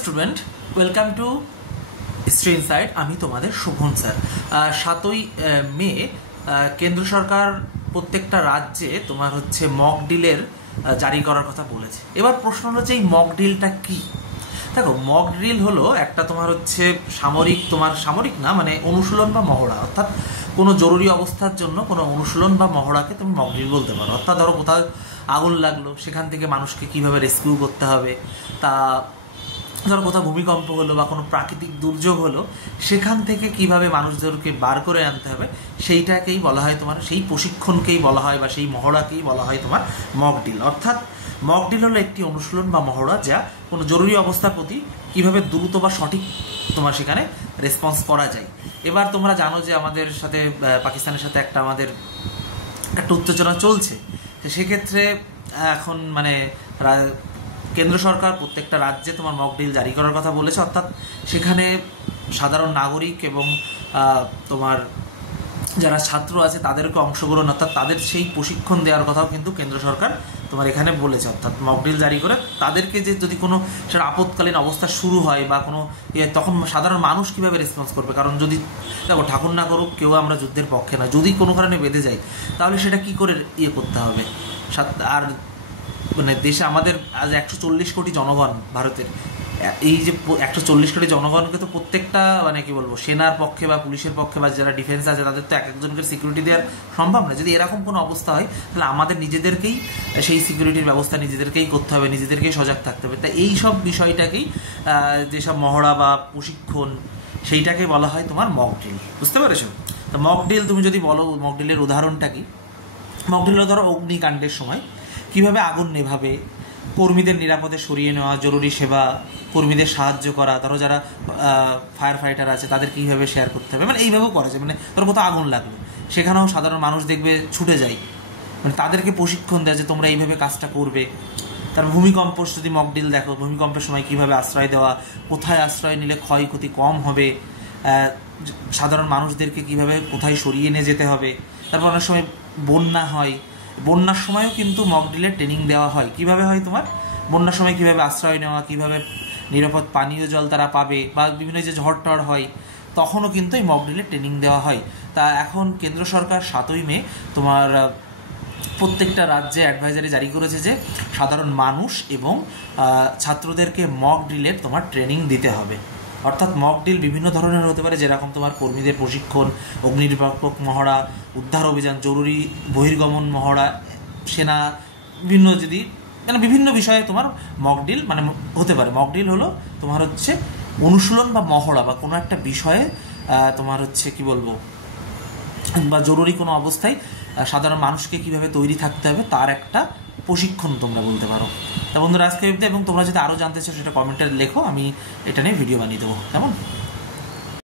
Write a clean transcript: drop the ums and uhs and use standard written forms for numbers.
Student, welcome to history insight. আমি তোমাদের Sovan sir. 7ই মে কেন্দ্র সরকার প্রত্যেকটা রাজ্যে তোমার হচ্ছে মক ডিলের জারি করার কথা বলেছে। এবার প্রশ্ন হলো যে এই মক ডিলটা কি। দেখো, মক ড্রিল হলো একটা তোমার হচ্ছে সামরিক না, মানে অনুশীলন বা মহড়া। অর্থাৎ কোনো জরুরি অবস্থার জন্য কোনো অনুশীলন বা মহড়াকে তুমি মক ড্রিল বলতে পারো। অর্থাৎ ধরো কোথাও আগুন লাগলো, সেখান থেকে মানুষকে কিভাবে রেস্কিউ করতে হবে, তা ধরো কোথাও ভূমিকম্প হলো বা কোনো প্রাকৃতিক দুর্যোগ হলো, সেখান থেকে কিভাবে মানুষদেরকে বার করে আনতে হবে সেইটাকেই বলা হয় তোমার, সেই প্রশিক্ষণকেই বলা হয় বা সেই মহড়াকেই বলা হয় তোমার মক ডিল। অর্থাৎ মক ডিল হলো একটি অনুশীলন বা মহড়া যা কোনো জরুরি অবস্থার প্রতি কিভাবে দ্রুত বা সঠিক তোমার সেখানে রেসপন্স করা যায়। এবার তোমরা জানো যে আমাদের সাথে পাকিস্তানের সাথে আমাদের একটা উত্তেজনা চলছে। তো সেক্ষেত্রে এখন মানে কেন্দ্র সরকার প্রত্যেকটা রাজ্যে তোমার মক ডিল জারি করার কথা বলেছে। অর্থাৎ সেখানে সাধারণ নাগরিক এবং তোমার যারা ছাত্র আছে তাদেরকে অংশগ্রহণ, অর্থাৎ তাদের সেই প্রশিক্ষণ দেওয়ার কথাও কিন্তু কেন্দ্র সরকার তোমার এখানে বলেছে। অর্থাৎ মক ডিল জারি করে তাদেরকে যে যদি কোনো সেটা আপৎকালীন অবস্থা শুরু হয় বা কোনো তখন সাধারণ মানুষ কীভাবে রেসপন্স করবে। কারণ যদি দেখো, ঠাকুর না করুক, কেউ আমরা যুদ্ধের পক্ষে না, যদি কোনো কারণে বেঁধে যায় তাহলে সেটা কী করে করতে হবে। আর মানে দেশে আমাদের আজ 140 কোটি জনগণ ভারতের, এই যে 140 কোটি জনগণকে তো প্রত্যেকটা মানে কি বলবো, সেনার পক্ষে বা পুলিশের পক্ষে বা যারা ডিফেন্স আছে তাদের তো এক একজনকে সিকিউরিটি দেওয়ার সম্ভব না। যদি এরকম কোনো অবস্থা হয় তাহলে আমাদের নিজেদেরকেই সেই সিকিউরিটির ব্যবস্থা নিজেদেরকেই করতে হবে, নিজেদেরকেই সজাগ থাকতে হবে। তাই এই সব বিষয়টাকেই যেসব মহড়া বা প্রশিক্ষণ সেইটাকে বলা হয় তোমার মক ডিল। বুঝতে পেরেছো? তো মক ডিল তুমি যদি বলো, মক ডিলের উদাহরণটা কি? মক ডিল ধরো অগ্নিকাণ্ডের সময় কীভাবে আগুন নেভাবে, কর্মীদের নিরাপদে সরিয়ে নেওয়া, জরুরি সেবা, কর্মীদের সাহায্য করা, ধরো যারা ফায়ার ফাইটার আছে তাদের কীভাবে শেয়ার করতে হবে, মানে এইভাবেও করা যায়। মানে ধরো কোথাও আগুন লাগলো, সেখানেও সাধারণ মানুষ দেখবে ছুটে যায়, মানে তাদেরকে প্রশিক্ষণ দেয় যে তোমরা এইভাবে কাজটা করবে। তারপর ভূমিকম্প যদি মক ডিল দেখো, ভূমিকম্পের সময় কীভাবে আশ্রয় দেওয়া, কোথায় আশ্রয় নিলে ক্ষয়ক্ষতি কম হবে, সাধারণ মানুষদেরকে কীভাবে কোথায় সরিয়ে নিয়ে যেতে হবে। তারপর অনেক সময় বন্যা হয়, বন্যার সময়ও কিন্তু মক ডিলের ট্রেনিং দেওয়া হয়। কিভাবে হয় তোমার, বন্যার সময় কিভাবে আশ্রয় নেওয়া, কিভাবে নিরাপদ পানীয় জল তারা পাবে, বা বিভিন্ন যে ঝড় টড় হয় তখনও কিন্তু এই মক ডিলের ট্রেনিং দেওয়া হয়। তা এখন কেন্দ্র সরকার 7ই মে তোমার প্রত্যেকটা রাজ্যে অ্যাডভাইজারি জারি করেছে যে সাধারণ মানুষ এবং ছাত্রদেরকে মক ডিলের তোমার ট্রেনিং দিতে হবে। অর্থাৎ মক ডিল বিভিন্ন ধরনের হতে পারে, যেরকম তোমার কর্মীদের প্রশিক্ষণ, অগ্নি নির্বাপক মহড়া, উদ্ধার অভিযান, জরুরি বহির্গমন মহড়া, সেনা, বিভিন্ন বিষয়ে তোমার মক ডিল মানে হতে পারে। মক ডিল হলো তোমার হচ্ছে অনুশীলন বা মহড়া বা কোনো একটা বিষয়ে তোমার হচ্ছে কি বলবো, বা জরুরি কোনো অবস্থায় সাধারণ মানুষকে কিভাবে তৈরি থাকতে হবে তার একটা প্রশিক্ষণ তোমরা বলতে পারো। তা বন্ধুরা, আজকে এবং তোমরা যদি আরও জানতে চাও সেটা কমেন্টে লেখো, আমি এটা নিয়ে ভিডিও বানিয়ে দেবো। কেমন?